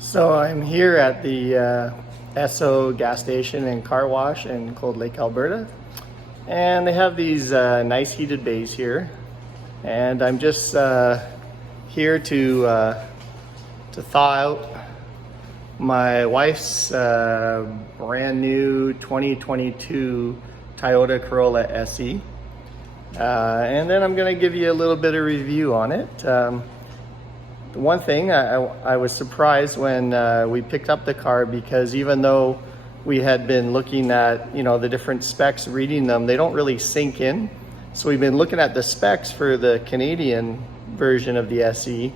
So I'm here at the Esso gas station and car wash in Cold Lake, Alberta. And they have these nice heated bays here. And I'm just here to thaw out my wife's brand new 2022 Toyota Corolla SE. And then I'm gonna give you a little bit of review on it. The one thing, I was surprised when we picked up the car, because even though we had been looking at, the different specs, reading them, they don't really sink in. So we've been looking at the specs for the Canadian version of the SE,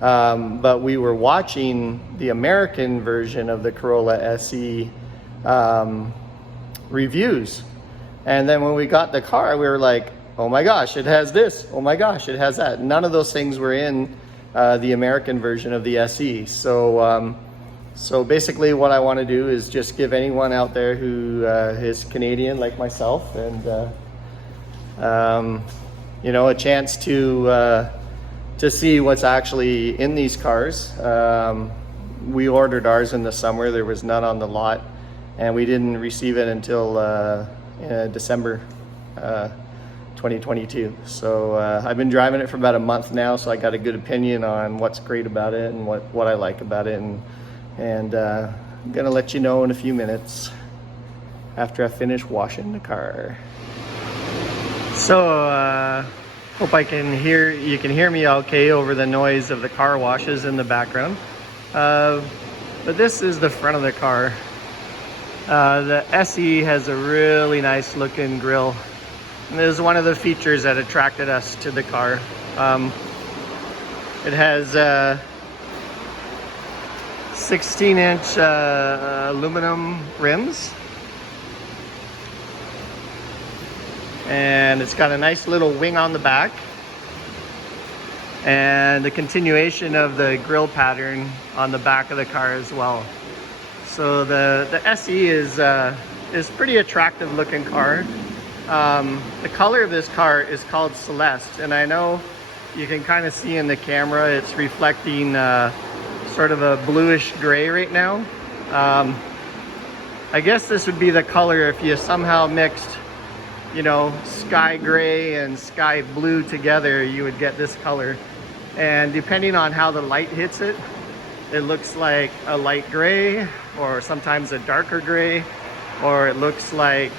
but we were watching the American version of the Corolla SE reviews. And then when we got the car, we were like, oh my gosh, it has this. Oh my gosh, it has that. None of those things were in the American version of the SE. So basically what I want to do is just give anyone out there who is Canadian like myself and a chance to see what's actually in these cars. We ordered ours in the summer. There was none on the lot, and we didn't receive it until December 2022. So I've been driving it for about a month now, so I got a good opinion on what's great about it and what I like about it, and I'm gonna let you know in a few minutes after I finish washing the car. So hope you can hear me okay over the noise of the car washes in the background. But this is the front of the car. The SE has a really nice looking grille. And this is one of the features that attracted us to the car. It has 16-inch aluminum rims. And it's got a nice little wing on the back. And the continuation of the grille pattern on the back of the car as well. So the SE is pretty attractive looking car. The color of this car is called Celeste, and I know you can kind of see in the camera it's reflecting sort of a bluish gray right now. I guess this would be the color if you somehow mixed sky gray and sky blue together, you would get this color. And depending on how the light hits it, it looks like a light gray, or sometimes a darker gray, or it looks like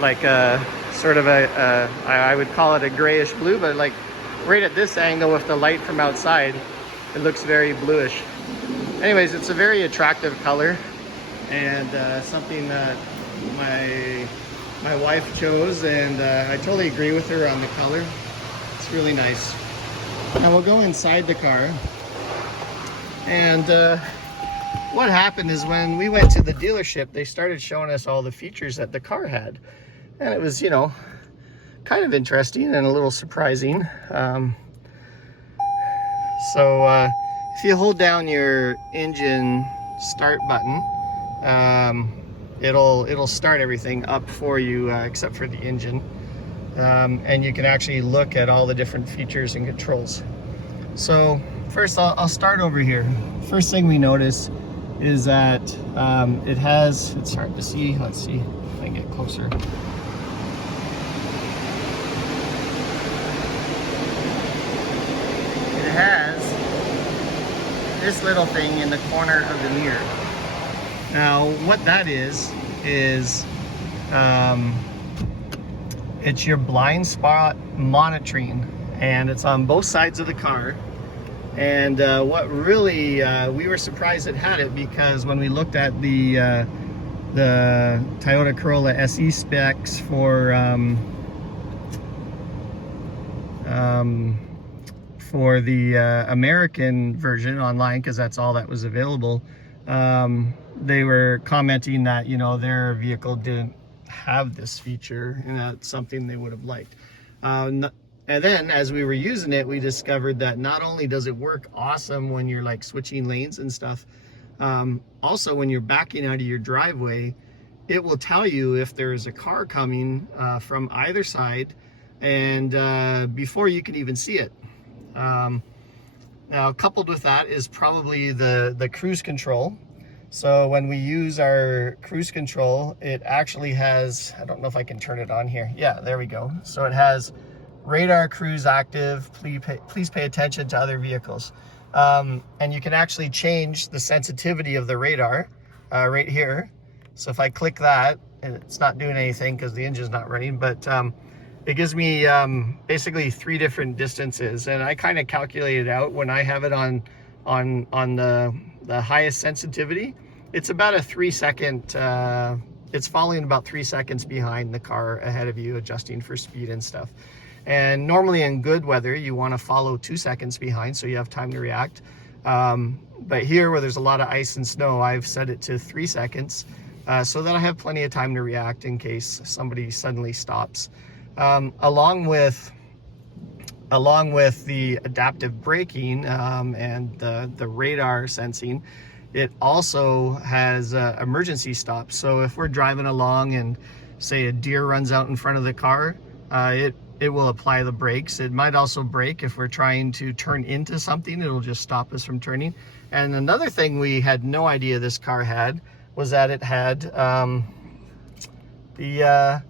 like a sort of I would call it a grayish blue, but like right at this angle with the light from outside, it looks very bluish. Anyways, it's a very attractive color, and something that my wife chose, and I totally agree with her on the color. It's really nice. Now we'll go inside the car, and what happened is when we went to the dealership, they started showing us all the features that the car had, and it was kind of interesting and a little surprising. So if you hold down your engine start button, it'll start everything up for you except for the engine, and you can actually look at all the different features and controls. So first I'll start over here. First thing we notice is that it has, it's hard to see, let's see if I can get closer. It has this little thing in the corner of the mirror. Now what that is it's your blind spot monitoring, and it's on both sides of the car. And what really, we were surprised it had it, because when we looked at the Toyota Corolla SE specs for the American version online, because that's all that was available, they were commenting that their vehicle didn't have this feature, and that's something they would have liked. And then as we were using it, we discovered that not only does it work awesome when you're like switching lanes and stuff, also when you're backing out of your driveway, it will tell you if there's a car coming from either side, and before you can even see it. Now, coupled with that is probably the cruise control. So when we use our cruise control, it actually has, I don't know if I can turn it on here. Yeah, there we go. So it has radar cruise active, please pay attention to other vehicles. And you can actually change the sensitivity of the radar right here. So if I click that, it's not doing anything because the engine's not running, but it gives me basically 3 different distances, and I kind of calculated out when I have it on the highest sensitivity. It's about a 3-second. It's falling about 3 seconds behind the car ahead of you, adjusting for speed and stuff. And normally in good weather, you want to follow 2 seconds behind so you have time to react. But here, where there's a lot of ice and snow, I've set it to 3 seconds so that I have plenty of time to react in case somebody suddenly stops. Along with the adaptive braking and the radar sensing, it also has emergency stops. So if we're driving along and say a deer runs out in front of the car, it will apply the brakes. It might also brake if we're trying to turn into something. It'll just stop us from turning. And another thing we had no idea this car had was that it had the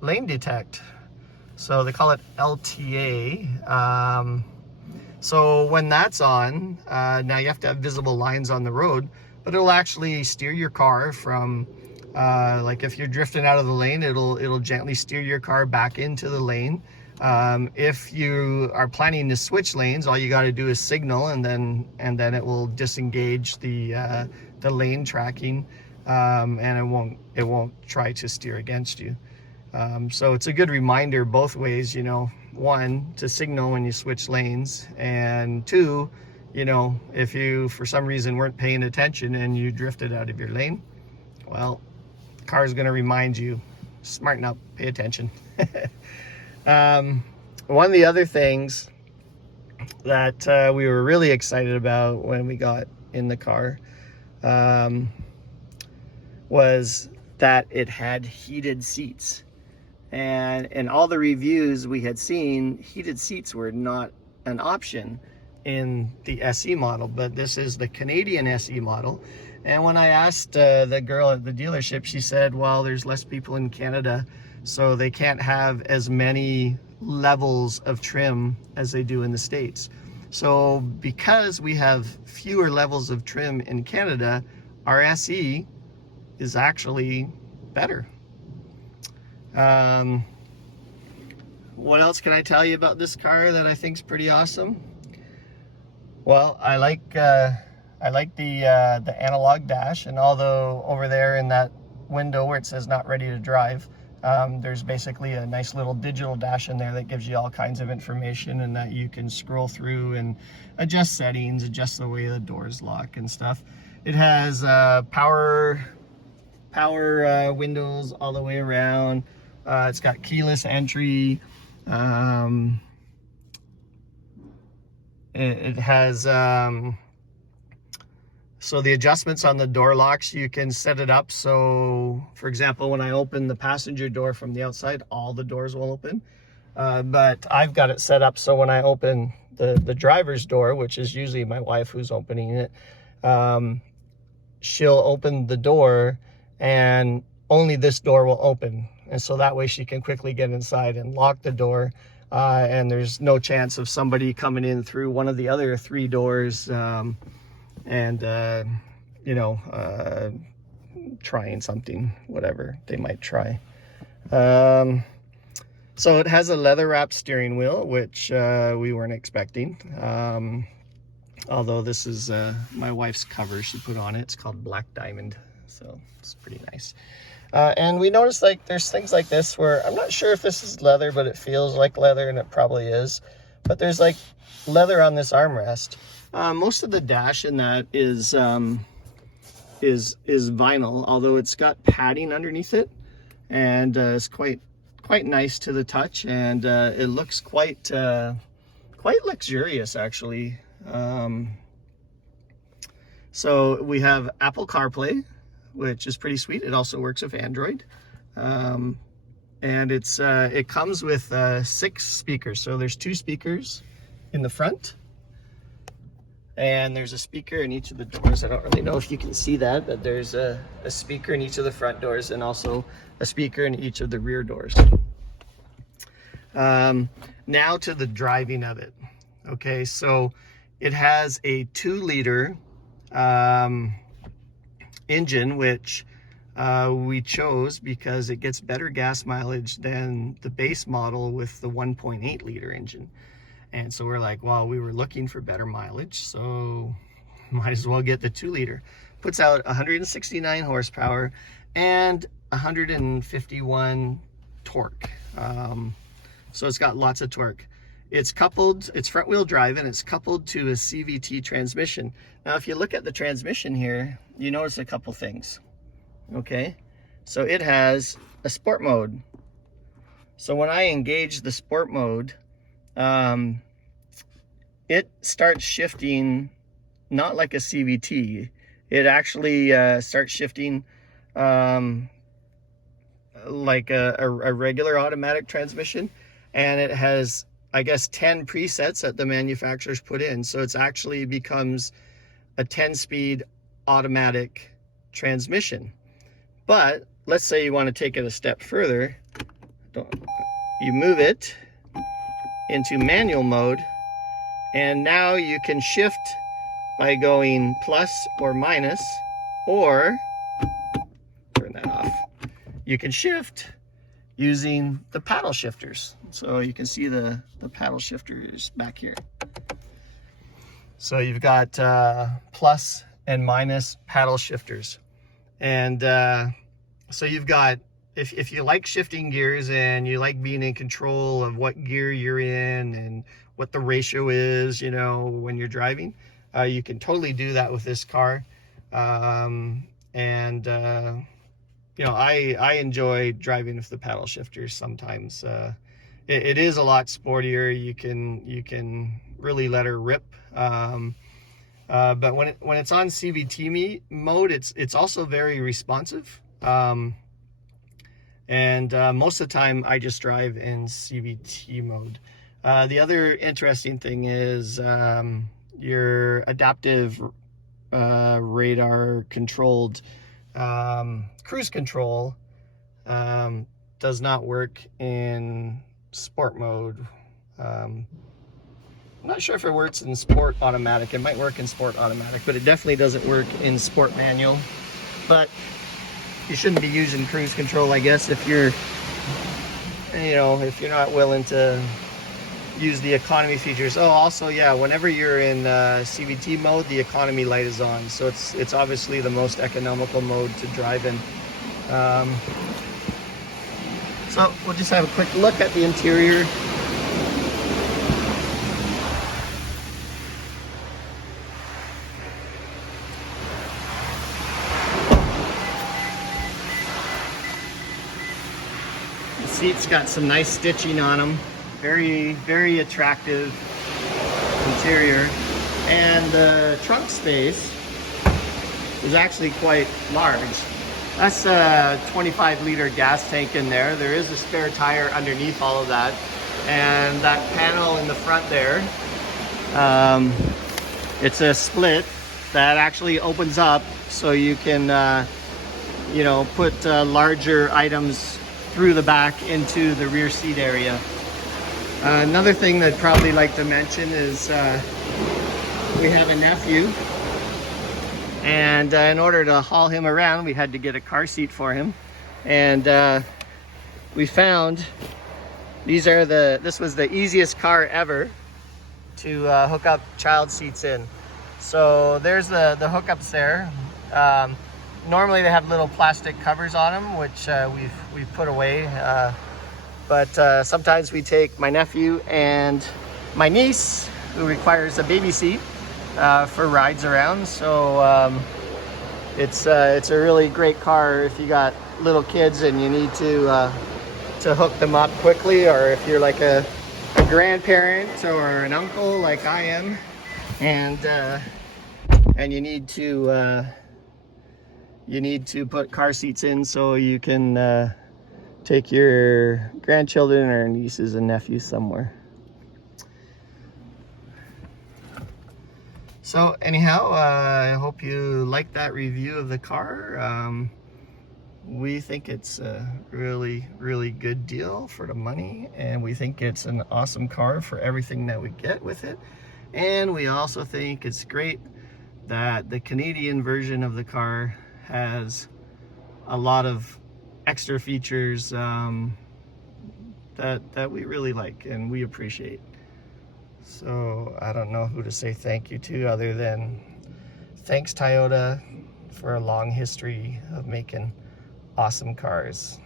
lane detect. So they call it LTA. So when that's on, now you have to have visible lines on the road, but it'll actually steer your car from, like if you're drifting out of the lane, it'll gently steer your car back into the lane. If you are planning to switch lanes, all you got to do is signal, and then it will disengage the lane tracking, and it won't try to steer against you. So it's a good reminder both ways, you know, 1, to signal when you switch lanes, and 2, you know, if you for some reason weren't paying attention and you drifted out of your lane, well, the car is going to remind you, smarten up, pay attention. One of the other things that we were really excited about when we got in the car was that it had heated seats. And in all the reviews we had seen, heated seats were not an option in the SE model, but this is the Canadian SE model. And when I asked the girl at the dealership, she said, well, there's less people in Canada, so they can't have as many levels of trim as they do in the States. So because we have fewer levels of trim in Canada, our SE is actually better. What else can I tell you about this car that I think is pretty awesome? Well, I like the analog dash, and although over there in that window where it says not ready to drive, there's basically a nice little digital dash in there that gives you all kinds of information, and that you can scroll through and adjust settings, adjust the way the doors lock and stuff. It has power windows all the way around. It's got keyless entry. It has so the adjustments on the door locks, you can set it up so, for example, when I open the passenger door from the outside, all the doors will open. But I've got it set up so when I open the driver's door, which is usually my wife who's opening it, she'll open the door and only this door will open. And so that way she can quickly get inside and lock the door. And there's no chance of somebody coming in through one of the other 3 doors trying something, whatever they might try. So it has a leather wrapped steering wheel, which we weren't expecting. Although this is my wife's cover she put on it. It's called Black Diamond, so it's pretty nice. And we noticed, like, there's things like this where I'm not sure if this is leather, but it feels like leather, and it probably is. But there's like leather on this armrest. Most of the dash in that is vinyl, although it's got padding underneath it, and it's quite nice to the touch, and it looks quite luxurious actually. So we have Apple CarPlay, which is pretty sweet. It also works with Android. and it comes with 6 speakers. So there's 2 speakers in the front, and there's a speaker in each of the doors. I don't really know if you can see that, but there's a speaker in each of the front doors and also a speaker in each of the rear doors. Now to the driving of it. Okay, so it has a 2-liter engine, which we chose because it gets better gas mileage than the base model with the 1.8-liter engine. And so we're like, well, we were looking for better mileage, so might as well get the 2-liter. Puts out 169 horsepower and 151 torque. So it's got lots of torque. It's front-wheel drive, and it's coupled to a CVT transmission. Now, if you look at the transmission here, you notice a couple things. Okay, so it has a sport mode. So when I engage the sport mode, it starts shifting not like a CVT. It actually starts shifting like a regular automatic transmission, and it has, I guess, 10 presets that the manufacturers put in. So it's actually becomes a 10-speed automatic transmission. But let's say you want to take it a step further. You move it into manual mode, and now you can shift by going plus or minus, or turn that off. You can shift using the paddle shifters. So you can see the paddle shifters back here. So you've got plus and minus paddle shifters. And so you've got, if you like shifting gears and you like being in control of what gear you're in and what the ratio is, you know, when you're driving, you can totally do that with this car. You know, I enjoy driving with the paddle shifters sometimes. It is a lot sportier. You can really let her rip. But when it's on CVT mode, it's also very responsive. Most of the time I just drive in CVT mode. The other interesting thing is your adaptive radar controlled cruise control does not work in sport mode. I'm not sure if it works in sport automatic. It might work in sport automatic, but it definitely doesn't work in sport manual. But you shouldn't be using cruise control, I guess, if you're not willing to use the economy features. Oh, also, yeah, whenever you're in CVT mode, the economy light is on. So it's obviously the most economical mode to drive in. So we'll just have a quick look at the interior. The seats got some nice stitching on them. Very, very attractive interior. And the trunk space is actually quite large. That's a 25-liter gas tank in there. There is a spare tire underneath all of that. And that panel in the front there, it's a split that actually opens up so you can, put larger items through the back into the rear seat area. Another thing that I'd probably like to mention is we have a nephew, and in order to haul him around, we had to get a car seat for him. And we found this was the easiest car ever to hook up child seats in. So there's the hookups there. Normally they have little plastic covers on them, which we've put away. But sometimes we take my nephew and my niece, who requires a baby seat, for rides around. So it's a really great car if you got little kids and you need to hook them up quickly, or if you're like a grandparent or an uncle like I am, and you need to put car seats in so you can take your grandchildren or nieces and nephews somewhere. So anyhow, I hope you liked that review of the car. We think it's a really, really good deal for the money, and we think it's an awesome car for everything that we get with it. And we also think it's great that the Canadian version of the car has a lot of extra features that we really like and we appreciate. So I don't know who to say thank you to other than thanks Toyota for a long history of making awesome cars.